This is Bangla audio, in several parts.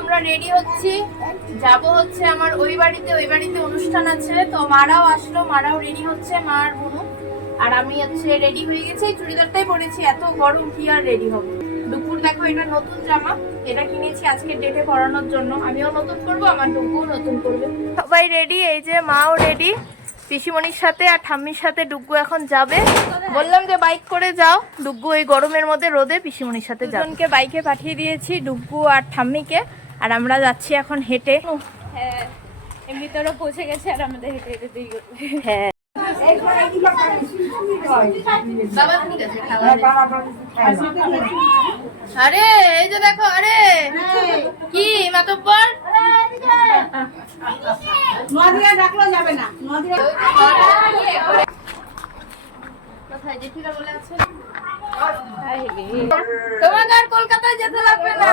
আমরা রেডি হচ্ছি, যাব হচ্ছে আমার ওই বাড়িতে অনুষ্ঠান আছে, তো মারাও আসলো, মারাও রেডি হচ্ছে, মা আর বোনু। আর আমি হচ্ছে রেডি হয়ে গেছি, চুড়িদারটাই পরেছি, এত গরম কি আর রেডি হবে। দুপুর দেখো এটা নতুন জামা, এটা কিনেছি আজকে ডেটে পরানোর জন্য, আমিও নতুন করবো, আমার ডুগুও নতুন করবে। সবাই রেডি, এই যে মাও রেডি, পিসিমণির সাথে আর ঠাম্মির সাথে ডুগ্গু এখন যাবে। বললাম যে বাইক করে যাও, ডুগ্গু এই গরমের মধ্যে রোদে পিসিমণির সাথে যাবে। দুজনকে বাইকে পাঠিয়ে দিয়েছি, ডুগ্গু আর ঠাম্মিকে, আর আমরা যাচ্ছি এখন হেঁটে। হ্যাঁ, এমনিতে ওরা পৌঁছে গেছে আর আমাদের হেঁটে হেঁটে দেরি করবে। হ্যাঁ আরে এই যে দেখো, আরে কি মাতব্বর ডাকলো যাবে না। কোথায় জেঠিরা বলে আছে তোমাকে আর কলকাতায় যেতে লাগবে না।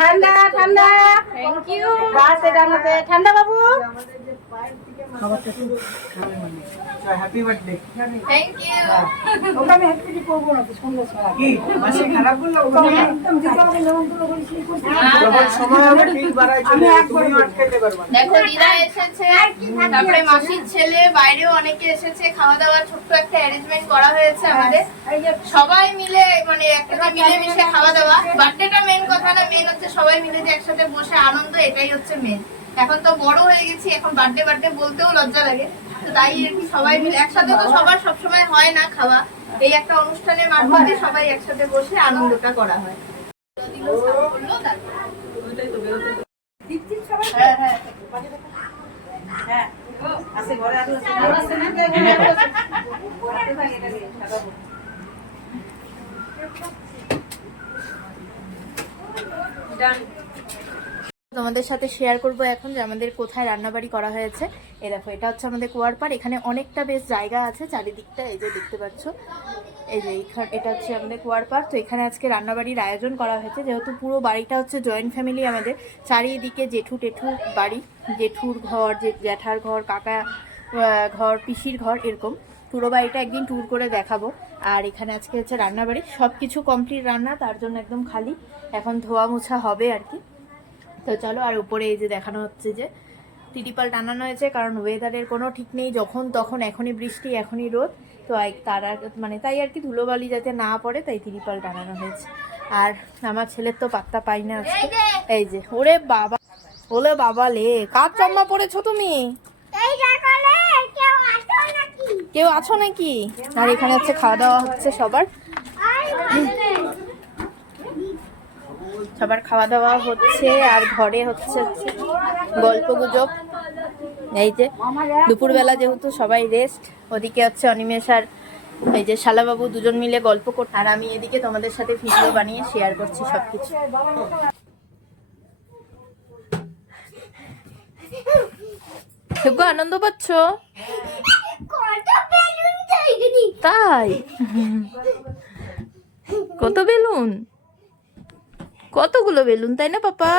ঠান্ডা ঠান্ডা, থ্যাংক ইউ। বাসে ডানাতে ঠান্ডা বাবু। Happy birthday. Thank you. ওটা আমি হ্যাপি করবো না তো, সন্ধ্যা সময় কি মাসে খারাপ বললো একদম যেটা আমাকে যেমন করে বলি সেই করছি। যখন সময় হবে ঠিক বাড়াই চলে তুমি আটকাইতে পারবা না। দেখো দিদা এসেছে, তারপরে মাসির ছেলে, বাইরেও অনেকে এসেছে, খাওয়া দাওয়ার ছোট্ট একটা অ্যারেঞ্জমেন্ট করা হয়েছে আমাদের, সবাই মিলে মানে একটা মিলেমিশে খাওয়া দাওয়া। বার্থডেটা মেন কথা না, মেন হচ্ছে সবাই মিলে যে একসাথে বসে আনন্দ, এটাই হচ্ছে মেন। এখন তো বড় হয়ে গেছি, এখন বার্থডে বলতেও লজ্জা লাগে, তো তাই আর কি সবাই মিলে একসাথে, তো সবার সবসময় হয় না খাওয়া, এই একটা অনুষ্ঠানের মাধ্যমে সবাই একসাথে বসে আনন্দটা করা হয়। হ্যাঁ হ্যাঁ হ্যাঁ আছে ঘরে আছে। তোমাদের সাথে শেয়ার করব এখন যে আমাদের কোথায় রান্নাবাড়ি করা হয়েছে। এই দেখো, এটা হচ্ছে আমাদের কুয়ারপাড়, এখানে অনেকটা বেশ জায়গা আছে চারিদিকটা, এই যে দেখতে পাচ্ছ, এই যে এটা হচ্ছে আমাদের কুয়ারপাড়। তো এখানে আজকে রান্নাবাড়ির আয়োজন করা হয়েছে, যেহেতু পুরো বাড়িটা হচ্ছে জয়েন্ট ফ্যামিলি আমাদের, চারিদিকে জেঠু টেঠু বাড়ি, জেঠুর ঘর, জ্যাঠার ঘর, কাকা ঘর, পিসির ঘর, এরকম পুরো বাড়িটা একদিন ট্যুর করে দেখাবো। আর এখানে আজকে হচ্ছে রান্নাবাড়ি, সব কিছু কমপ্লিট রান্না, তার জন্য একদম খালি, এখন ধোয়া মোছা হবে আর কি। তো চলো, আর উপরে এই যে দেখানো হচ্ছে যে তিরপাল টানানো হয়েছে, কারণ ওয়েদারের কোনো ঠিক নেই, যখন তখন, এখনই বৃষ্টি এখনই রোদ, তো তারা মানে তাই আর কি ধুলোবালি যাতে না পড়ে, তাই তিরপাল টানানো হয়েছে। আর আমার ছেলের তো পাত্তা পাই না আজকে, এই যে ওরে বাবা, ওলে বাবা লে, কার চম্মা পড়েছো তুমি? কেউ আছো নাকি? আর এখানে হচ্ছে খাওয়া দাওয়া হচ্ছে সবার খাওয়া দাওয়া হচ্ছে, আর ঘরে হচ্ছে গল্প গুজব। এই যে দুপুরবেলা যেহেতু সবাই রেস্ট, ওদিকে হচ্ছে অনিমেষ আর এই যে শালাবাবু দুজন মিলে গল্প করতে, আর আমি এদিকে তোমাদের সাথে ভিডিও বানিয়ে শেয়ার করছি সবকিছু। আনন্দ পাচ্ছ? তাই? কত বেলুন, কতগুলো বেলুন, তাই না পাপা?